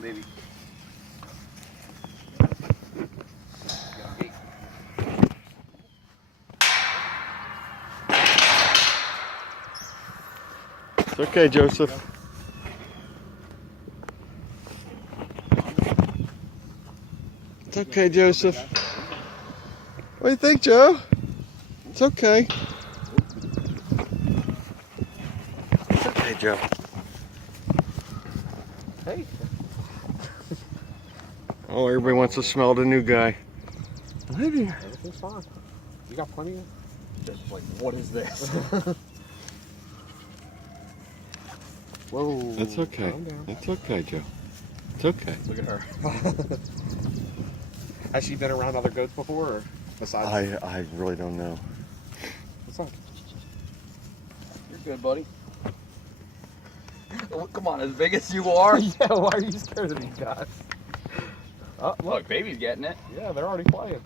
on, baby. It's okay, Joseph. It's okay, Joseph. What do you think, Joe? It's okay. It's okay, Joe. Hey. Oh, everybody wants to smell the new guy. Hi there. Everything's fine. You got plenty of... Just like, what is this? Whoa. It's okay. It's okay, Joe. It's okay. Look at her. Has she been around other goats before, or besides? I really don't know. What's up? You're good, buddy. Oh, come on, as big as you are. Yeah, why are you scared of these guys? Oh, Look, baby's getting it. Yeah, they're already playing.